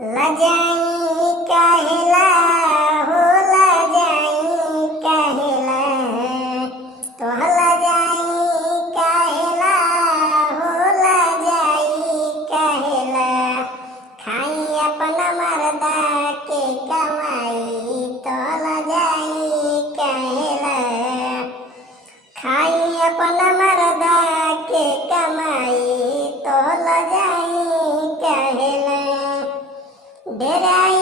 लजाई काहेला हो लजाई काहेला तो लजाई काहेला हो लजाई काहेला खाई अपन मर्दा के कमाई तो लजाई काहेला खाई अपन मर्दा के कमाई तो लजाई काहेला डेराई